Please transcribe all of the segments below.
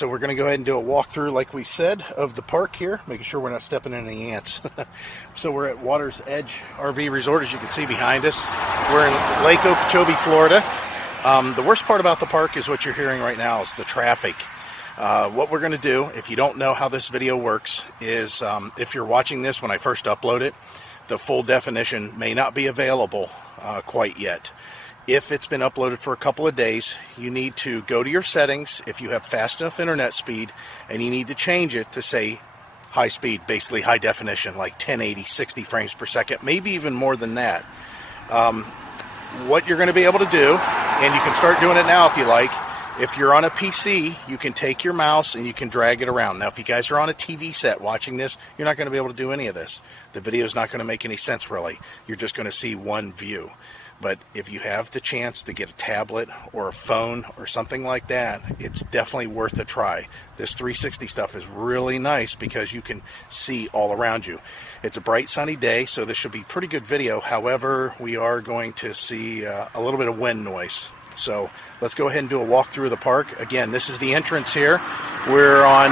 so we're going to go ahead and do a walkthrough, like we said, of the park here, making sure we're not stepping in any ants. So we're at Water's Edge RV Resort, as you can see behind us. We're in Lake Okeechobee, Florida. The worst part about the park is what you're hearing right now is the traffic. What we're going to do, if you don't know how this video works, is if you're watching this when I first upload it, the full definition may not be available quite yet. If it's been uploaded for a couple of days, you need to go to your settings if you have fast enough internet speed, and you need to change it to say high speed, basically high definition, like 1080, 60 frames per second, maybe even more than that. What you're going to be able to do, and you can start doing it now if you like, if you're on a PC, you can take your mouse and you can drag it around. Now, if you guys are on a TV set watching this, you're not going to be able to do any of this. The video is not going to make any sense, really. You're just going to see one view. But if you have the chance to get a tablet or a phone or something like that, it's definitely worth a try. This 360 stuff is really nice because you can see all around you. It's a bright sunny day, so this should be pretty good video. However, we are going to see a little bit of wind noise. So let's go ahead and do a walkthrough of the park. Again, this is the entrance here. We're on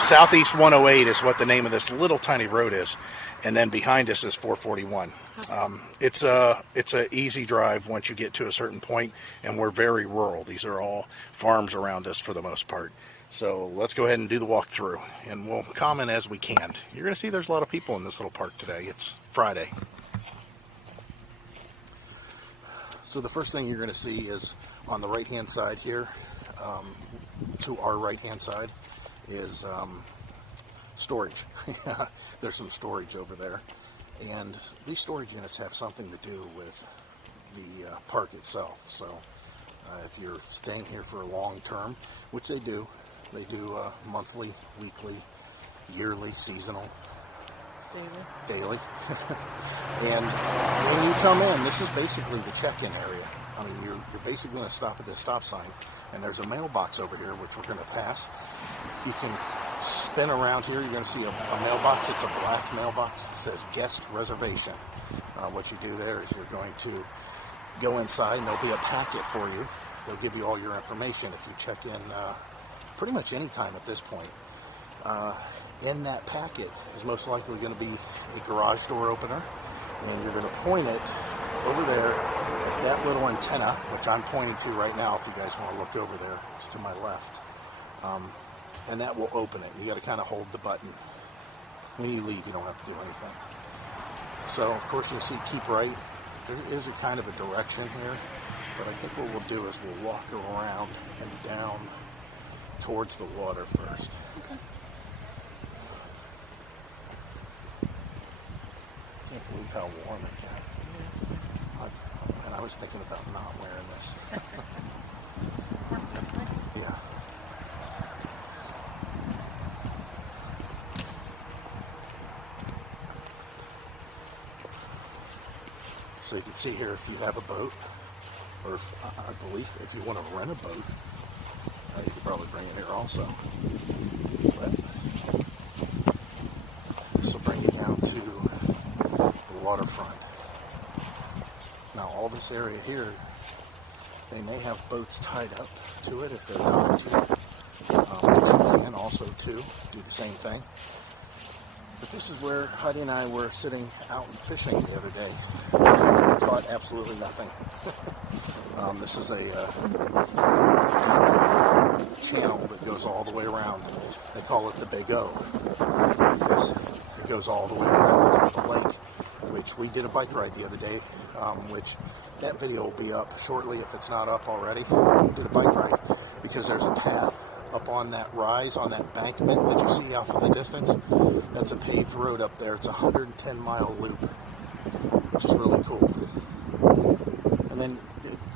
Southeast 108 is what the name of this little tiny road is. And then behind us is 441. It's a easy drive once you get to a certain point, and we're very rural. These are all farms around us for the most part. So let's go ahead and do the walkthrough, and we'll comment as we can. You're going to see there's a lot of people in this little park today. It's Friday. So the first thing you're going to see is on the right-hand side here, to our right-hand side, is storage. There's some storage over there. And these storage units have something to do with the park itself. So if you're staying here for a long term, which they do monthly, weekly, yearly, seasonal, daily. And when you come in, this is basically the check-in area. I mean, you're basically going to stop at this stop sign, and there's a mailbox over here, which we're going to pass. You can spin around here. You're going to see a mailbox. It's a black mailbox. It says guest reservation. What you do there is you're going to go inside, and there'll be a packet for you. They'll give you all your information if you check in pretty much any time at this point. In that packet is most likely going to be a garage door opener, and you're going to point it over there at that little antenna, which I'm pointing to right now. If you guys want to look over there, it's to my left. And that will open it. You got to kind of hold the button. When you leave, you don't have to do anything. So, of course, you'll see keep right. There is a kind of a direction here, but I think what we'll do is we'll walk around and down towards the water first. Okay. Can't believe how warm it got. And I was thinking about not wearing this. Yeah. So you can see here if you have a boat, or I believe if you want to rent a boat, you could probably bring it here also. But this will bring you down to the waterfront. Now all this area here, they may have boats tied up to it if they're docked, which you can also too do the same thing. But this is where Heidi and I were sitting out and fishing the other day. And we caught absolutely nothing. This is a deep channel that goes all the way around. They call it the Big O because it goes all the way around the lake, which we did a bike ride the other day, which that video will be up shortly if it's not up already. We did a bike ride because there's a path up on that rise, on that embankment that you see off in the distance. That's a paved road up there. It's a 110-mile loop, which is really cool. And then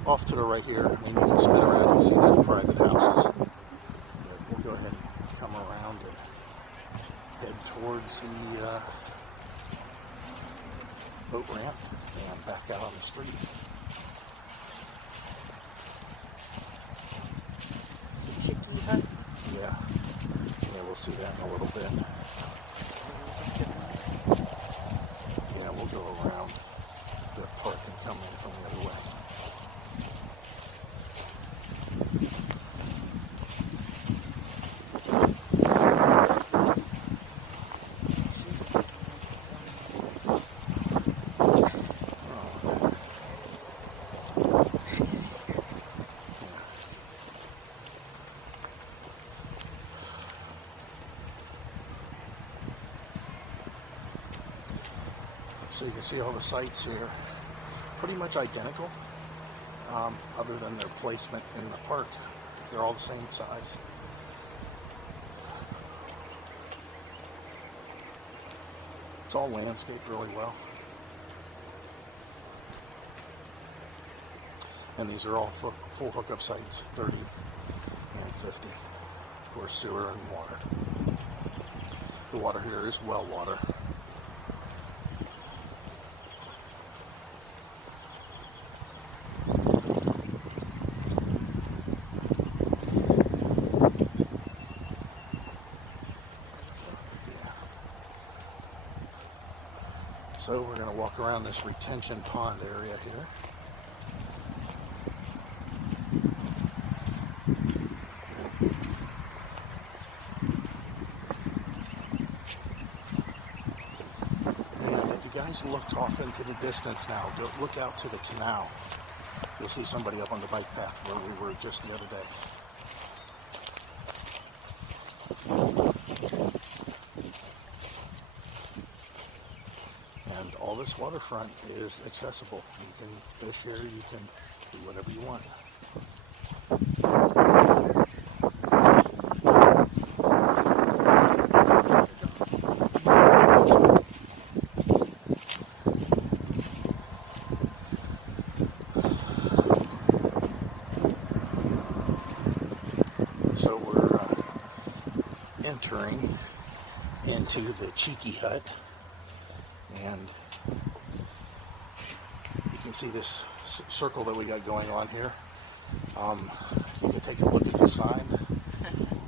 off to the right here, when you can spin around, you can see there's private houses. But we'll go ahead and come around and head towards the boat ramp and back out on the street. Yeah, we'll see that in a little bit. Yeah, we'll go around the park and come in from the other way. So you can see all the sites here, pretty much identical, other than their placement in the park. They're all the same size. It's all landscaped really well. And these are all full hookup sites, 30 and 50. Of course, sewer and water. The water here is well water. So we're going to walk around this retention pond area here. And if you guys look off into the distance now, look out to the canal. You'll see somebody up on the bike path where we were just the other day. And all this waterfront is accessible. You can fish here, you can do whatever you want. So we're entering into the Cheeky Hut. And you can see this circle that we got going on here. You can take a look at the sign.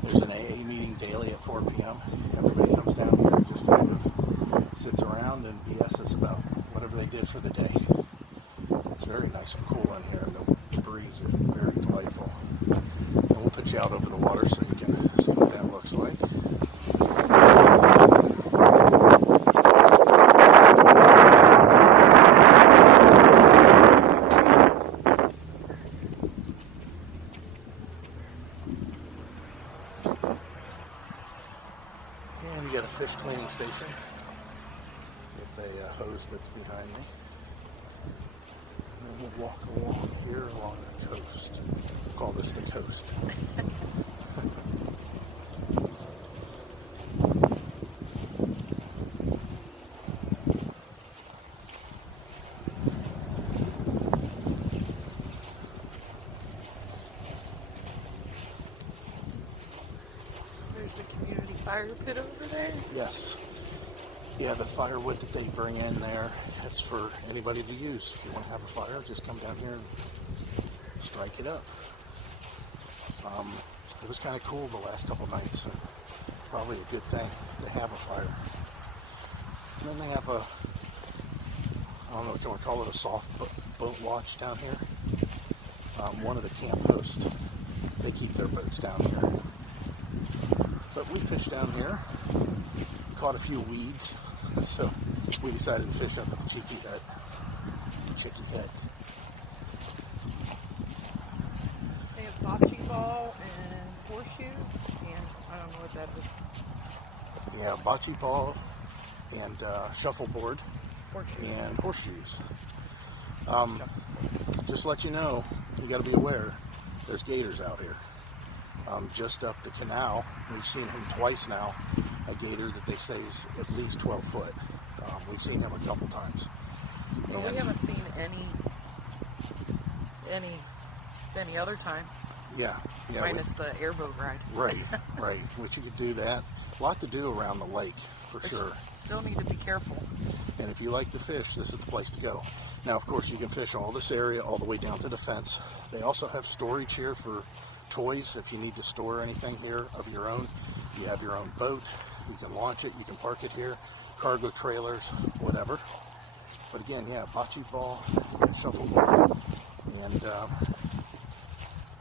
There's an AA meeting daily at 4 p.m. Everybody comes down here and just kind of sits around and BS's about whatever they did for the day. It's very nice and cool in here, and the breeze is very delightful. And we'll put you out over the water so you can see what that looks like. And you got a fish cleaning station with a hose that's behind me. And then we'll walk along here along the coast. We'll call this the coast. The community fire pit over there? Yes. Yeah, the firewood that they bring in there, it's for anybody to use. If you want to have a fire, just come down here and strike it up. It was kind of cool the last couple nights. So probably a good thing to have a fire. And then they have a, I don't know what you want to call it, a soft boat watch down here. One of the camp hosts, they keep their boats down here. But we fished down here, caught a few weeds, so we decided to fish up at the Cheeky Hut. They have bocce ball and horseshoes, and I don't know what that is. Yeah, bocce ball and shuffleboard and horseshoes. Just to let you know, you got to be aware, there's gators out here. Just up the canal, we've seen him twice now, a gator that they say is at least 12 foot. We've seen him a couple times. But we haven't seen any other time. Yeah. Minus the airboat ride. Right. Which you could do that. A lot to do around the lake, for sure. Still need to be careful. And if you like to fish, this is the place to go. Now, of course, you can fish all this area all the way down to the fence. They also have storage here for toys. If you need to store anything here of your own, you have your own boat, you can launch it, you can park it here, cargo trailers, whatever. But again, yeah, bocce ball and shuffleboard, and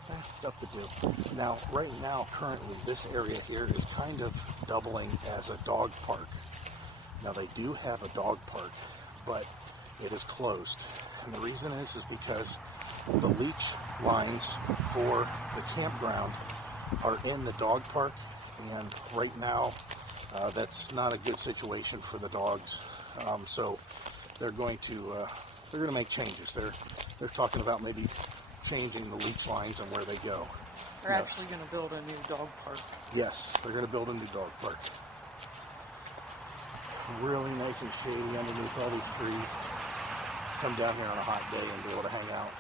that's stuff to do. Now, right now, currently, this area here is kind of doubling as a dog park. Now, they do have a dog park, but it is closed. And the reason is because the leach lines for the campground are in the dog park, and right now that's not a good situation for the dogs. So they're going to make changes. They're talking about maybe changing the leach lines and where they go. They're actually going to build a new dog park. Yes, they're going to build a new dog park. Really nice and shady underneath all these trees. Come down here on a hot day and be able to hang out.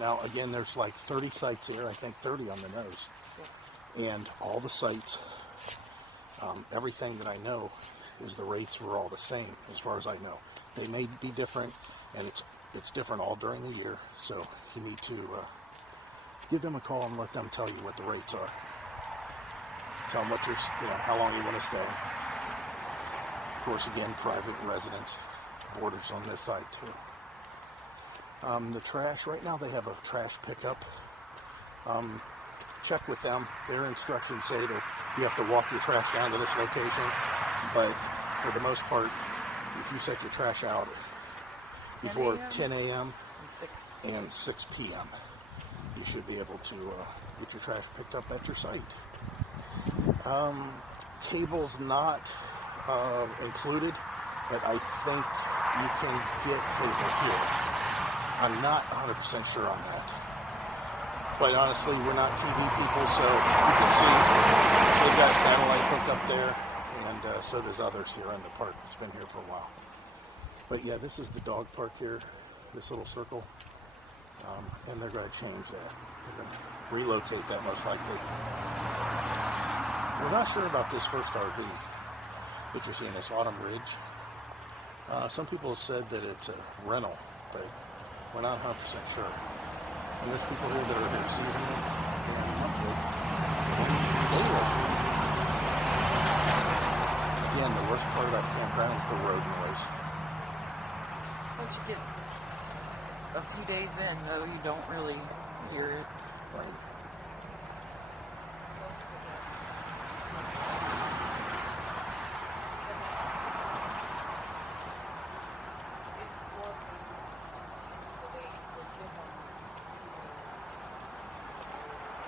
Now, again, there's like 30 sites here. I think 30 on the nose. Yeah. And all the sites, everything that I know is the rates were all the same as far as I know. They may be different, and it's different all during the year. So you need to give them a call and let them tell you what the rates are. Tell them what how long you want to stay. Of course, again, private residence, borders on this side too. The trash, right now they have a trash pickup. Check with them. Their instructions say that you have to walk your trash down to this location, but for the most part, if you set your trash out before 10 a.m. and 6 p.m., you should be able to get your trash picked up at your site. Cable's not included, but I think you can get cable here. I'm not 100% sure on that. Quite honestly, we're not TV people, so you can see they've got a satellite hook up there, and so does others here in the park that's been here for a while. But yeah, this is the dog park here, this little circle, and they're going to change that. They're going to relocate that most likely. We're not sure about this first RV that you're seeing, this Autumn Ridge. Some people have said that it's a rental, but we're not 100% sure. And there's people here that are here seasonal and monthly. Daily. Again, the worst part about the campground is the road noise. Once you get a few days in, though, you don't really hear it. Right.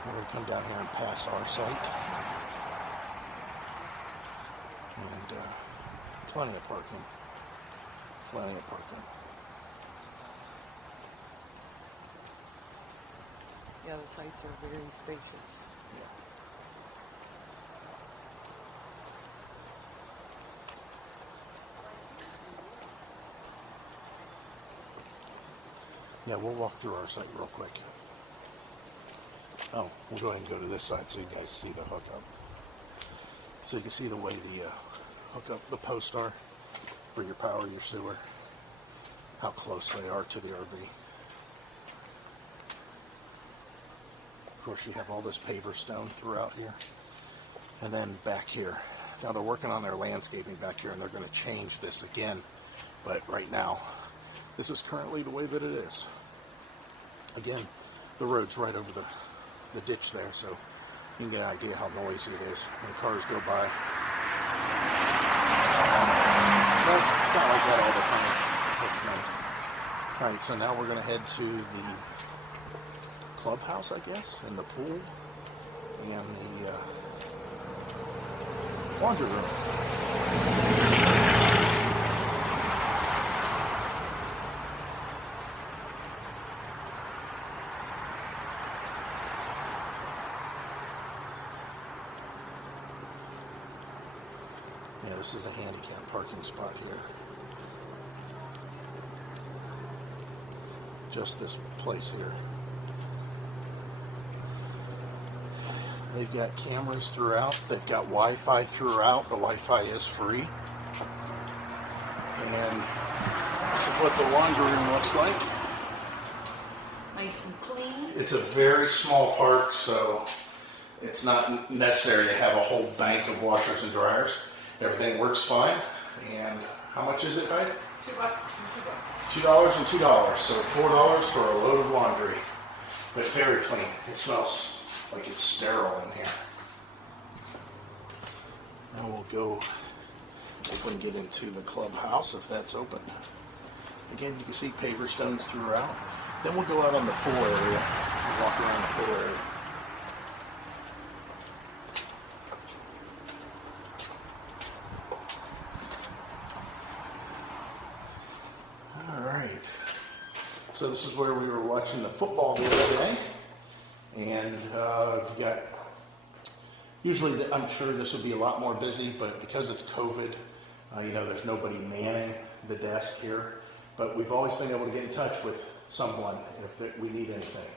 We're going to come down here and pass our site. And plenty of parking. Plenty of parking. Yeah, the sites are very spacious. Yeah, we'll walk through our site real quick. Oh, we'll go ahead and go to this side so you guys see the hookup. So you can see the way the hookup, the posts are for your power, your sewer, how close they are to the RV. Of course, you have all this paver stone throughout here. And then back here. Now they're working on their landscaping back here, and they're going to change this again. But right now, this is currently the way that it is. Again, the road's right over the ditch there, so you can get an idea how noisy it is when cars go by. But it's not like that all the time. That's nice. Alright, so now we're going to head to the clubhouse, I guess, and the pool, and the laundry room. Yeah, this is a handicap parking spot here. Just this place here. They've got cameras throughout. They've got Wi-Fi throughout. The Wi-Fi is free. And this is what the laundry room looks like. Nice and clean. It's a very small park, so it's not necessary to have a whole bank of washers and dryers. Everything works fine. And how much is it, right? $2 and $2. $2 and $2. So $4 for a load of laundry. But very clean. It smells like it's sterile in here. Now we'll go, if we can get into the clubhouse, if that's open. Again, you can see paver stones throughout. Then we'll go out on the pool area and walk around the pool area. So this is where we were watching the football the other day, and you got, usually I'm sure this would be a lot more busy, but because it's COVID, there's nobody manning the desk here, but we've always been able to get in touch with someone if we need anything.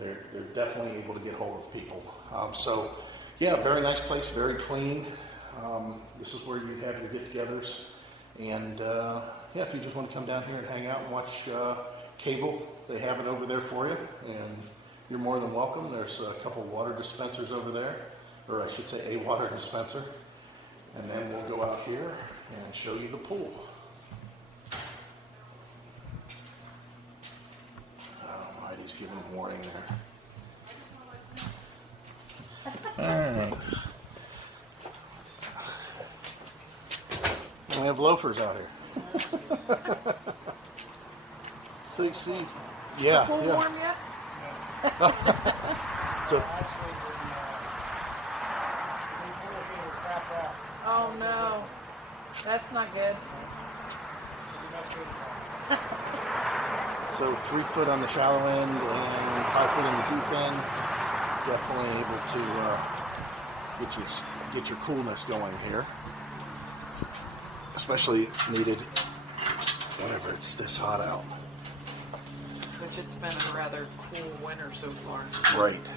They're definitely able to get hold of people. So yeah, very nice place, very clean. This is where you have your get-togethers, and yeah, if you just want to come down here and hang out and watch cable, they have it over there for you, and you're more than welcome. There's a couple water dispensers over there, or I should say a water dispenser, and then we'll go out here and show you the pool. Oh, Heidi's giving a warning there. All right. We have loafers out here. So you see, yeah, Pool yeah. warm yet? So, Oh no, that's not good. so 3 foot on the shallow end and 5 foot in the deep end. Definitely able to get your coolness going here. Especially it's needed whenever it's this hot out. Which it's been a rather cool winter so far. Right.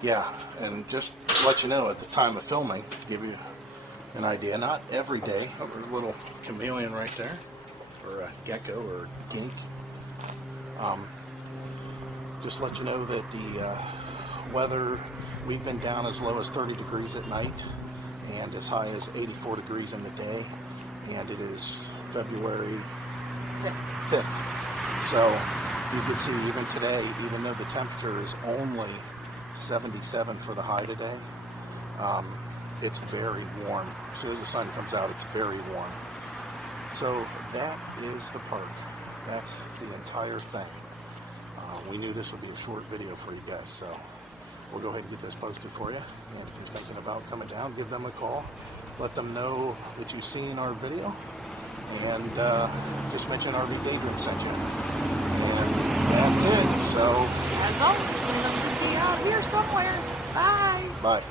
Yeah, and just to let you know, at the time of filming, to give you an idea, not every day. Oh, there's a little chameleon right there, or a gecko, or a gink. Just let you know that the weather, we've been down as low as 30 degrees at night, and as high as 84 degrees in the day, and it is February 5th. So you can see even today, even though the temperature is only 77 for the high today, it's very warm. As soon as the sun comes out, it's very warm. So that is the park. That's the entire thing. We knew this would be a short video for you guys, so we'll go ahead and get this posted for you. And if you're thinking about coming down, give them a call. Let them know that you've seen our video, and just mention RVdaydream sent you. And that's it. So, As always, we love to see you out here somewhere. Bye. bye.